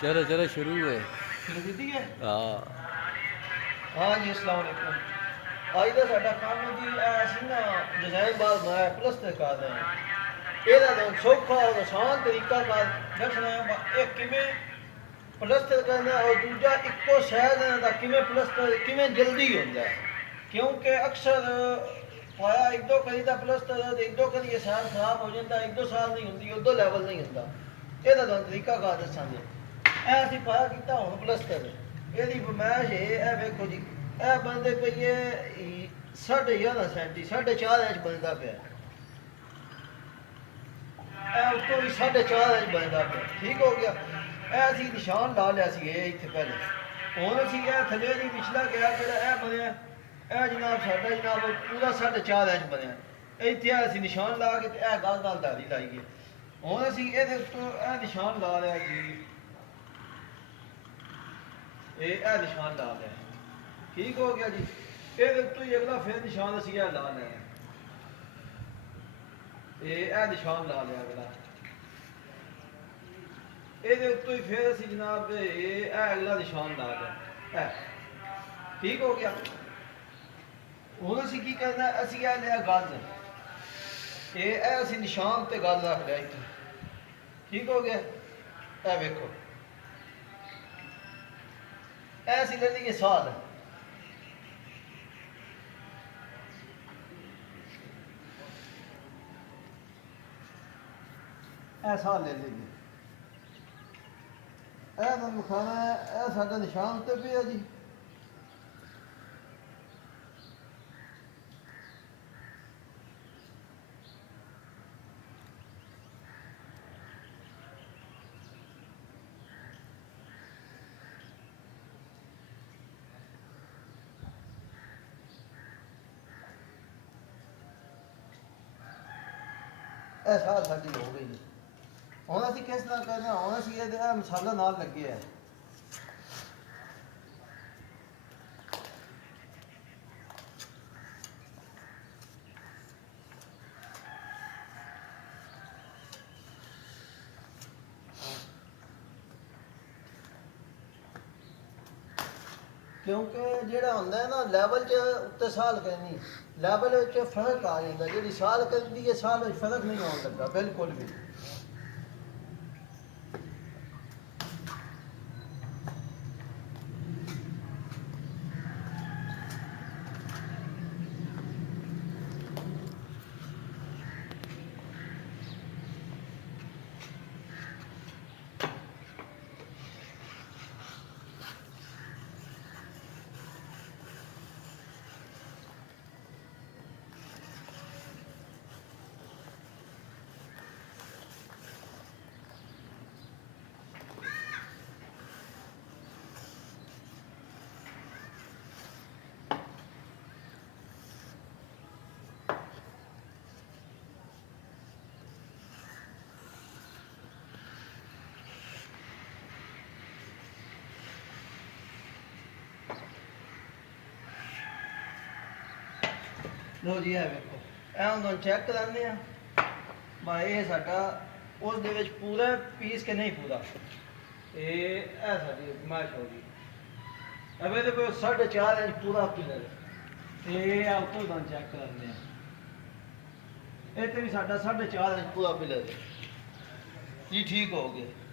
चलो चलो शुरू है। शुरू ਕੀਤੀ ਹੈ। हाँ हाँ जी अस्सलाम वालेकुम। आज ਦਾ ਸਾਡਾ ਕੰਮ ਜੀ ਅਸੀਂ ਨਾ ਡਿਜ਼ਾਈਨ ਬਾਅਦ ਬਣਾਇਆ ਪਲਸਤਰ ਕਰ ਰਹੇ ਹਾਂ। ਇਹਦਾ ਤਾਂ ਸੌਖਾ ਔਰ ਆਸਾਨ ਤਰੀਕਾ ਕਰ ਦੱਸਣਾ ਹੈ ਇਹ ਕਿਵੇਂ ਪਲਸਤਰ ਕਰਨਾ ਔਰ ਦੂਜਾ ਇੱਕੋ ਸਾਈਜ਼ ਦਾ ਕਿਵੇਂ ਪਲਸਤਰ ਕਿਵੇਂ ਜਲਦੀ ਹੁੰਦਾ ਹੈ। ਕਿਉਂਕਿ ਅਕਸਰ ਪਾਇਆ ਇੱਕ ਦੋ ਕਰੀ ਦਾ ਪਲਸਤਰ ਇੱਕ ਦੋ ਕਰੀ ਸਾਲ ਖਰਾਬ ਹੋ ਜਾਂਦਾ, ਇੱਕ ਦੋ ਸਾਲ ਨਹੀਂ ਹੁੰਦੀ, ਉਦੋਂ ਲੈਵਲ ਨਹੀਂ ਹੁੰਦਾ। ਇਹਦਾ ਤਾਂ ਤਰੀਕਾ ਕਰ ਦੱਸਾਂਗੇ। ਇਹ ਅਸੀਂ ਪਾਇਆ ਕੀਤਾ ਹੁਣ ਪਲਸਤਰ ਇਹਦੀ ਫਰਮਾਇਸ਼ ਇਹ ਵੇਖੋ ਜੀ ਇਹ ਬਣਦੇ ਪਈਏ 11.5 ਸੈਂਟੀ 4.5 ਇੰਚ ਬਣਦਾ ਪਿਆ। ਇਹ ਉੱਤੋਂ ਵੀ 4.5 ਇੰਚ ਬਣਦਾ ਪਿਆ। ਠੀਕ ਹੋ ਗਿਆ। ਇਹ ਅਸੀਂ ਨਿਸ਼ਾਨ ਲਾ ਲਿਆ ਸੀ ਇਹ ਇੱਥੇ ਪਹਿਲੇ। ਹੁਣ ਅਸੀਂ ਇਹ ਥੱਲੇ ਦੀ ਪਿਛਲਾ ਗਿਆ ਜਿਹੜਾ ਇਹ ਬਣਿਆ ਇਹ ਜਨਾਬ ਸਾਡਾ ਜਨਾਬ ਪੂਰਾ 4.5 ਇੰਚ ਬਣਿਆ। ਇੱਥੇ ਅਸੀਂ ਨਿਸ਼ਾਨ ਲਾ ਕੇ ਇਹ ਗੱਲ ਨਾਲ ਦਾਦੀ ਲਾਈਏ। ਹੁਣ ਅਸੀਂ ਇਹਦੇ ਉੱਤੋਂ ਇਹ ਨਿਸ਼ਾਨ ਲਾ ਲਿਆ ਜੀ ਇਹ ਨਿਸ਼ਾਨ ਲਾ ਲਿਆ। ਠੀਕ ਹੋ ਗਿਆ ਜੀ। ਇਹਦੇ ਉੱਤੋਂ ਹੀ ਅਗਲਾ ਫਿਰ ਨਿਸ਼ਾਨ ਅਸੀਂ ਇਹ ਲਾ ਲਿਆ ਇਹ ਨਿਸ਼ਾਨ ਲਾ ਲਿਆ ਅਗਲਾ। ਇਹਦੇ ਉੱਤੋਂ ਹੀ ਫਿਰ ਅਸੀਂ ਜਨਾਬ ਇਹ ਅਗਲਾ ਨਿਸ਼ਾਨ ਲਾ ਲਿਆ ਠੀਕ ਹੋ ਗਿਆ। ਹੁਣ ਅਸੀਂ ਕੀ ਕਰਨਾ ਅਸੀਂ ਇਹ ਲਿਆ ਗਜ਼ ਇਹ ਅਸੀਂ ਨਿਸ਼ਾਨ ਤੇ ਗਜ਼ ਰੱਖ ਲਿਆ ਇੱਥੇ। ਠੀਕ ਹੋ ਗਿਆ। ਇਹ ਵੇਖੋ ऐसी ले लीजिए साल ऐसा ले लीजिए खाना है साडा निशान ते पे है जी। ਇਹ ਸਾਲ ਸਾਡੀ ਹੋ ਗਈ ਜੀ। ਹੁਣ ਅਸੀਂ ਕਿਸ ਤਰ੍ਹਾਂ ਕਰਨਾ ਹੁਣ ਅਸੀਂ ਇਹਦਾ ਮਸਾਲਾ ਨਾਲ ਲੱਗੇ ਆ क्योंकि ਜਿਹੜਾ ਹੁੰਦਾ ਹੈ ਨਾ ਲੈਵਲ 'ਚ ਉੱਤੇ ਸਾਲ ਕਰਨੀ ਲੈਵਲ ਵਿੱਚ ਫਰਕ ਆ ਜਾਂਦਾ। ਜਿਹੜੀ ਸਾਲ ਕਰਦੀ ਹੈ ਸਾਲ ਵਿੱਚ ਫਰਕ ਨਹੀਂ ਆਉਣ ਲੱਗਾ ਬਿਲਕੁਲ ਵੀ। ਲੋ ਜੀ ਇਹ ਵੇਖੋ ਇਹ ਹੁਣ ਚੈੱਕ ਕਰਾਉਂਦੇ ਆ ਭਾਈ ਇਹ ਸਾਡਾ ਉਸ ਦੇ ਵਿੱਚ ਪੂਰਾ ਪੀਸ ਕਿ ਨਹੀਂ ਪੂਰਾ। ਇਹ ਸਾਡੀ ਮਾਸ਼ ਹੋ ਗਈ। ਅਬੇ ਤੇ ਕੋਈ 4.5 ਇੰਚ ਪੂਰਾ ਪਿਲਰ ਇਹ ਆ ਉੱਤੋਂ ਦਾ ਚੈੱਕ ਕਰਾਉਂਦੇ ਆ। ਇਹ ਤੇ ਵੀ ਸਾਡਾ 4.5 ਇੰਚ ਪੂਰਾ ਪਿਲਰ ਜੀ। ਠੀਕ ਹੋ ਗਿਆ।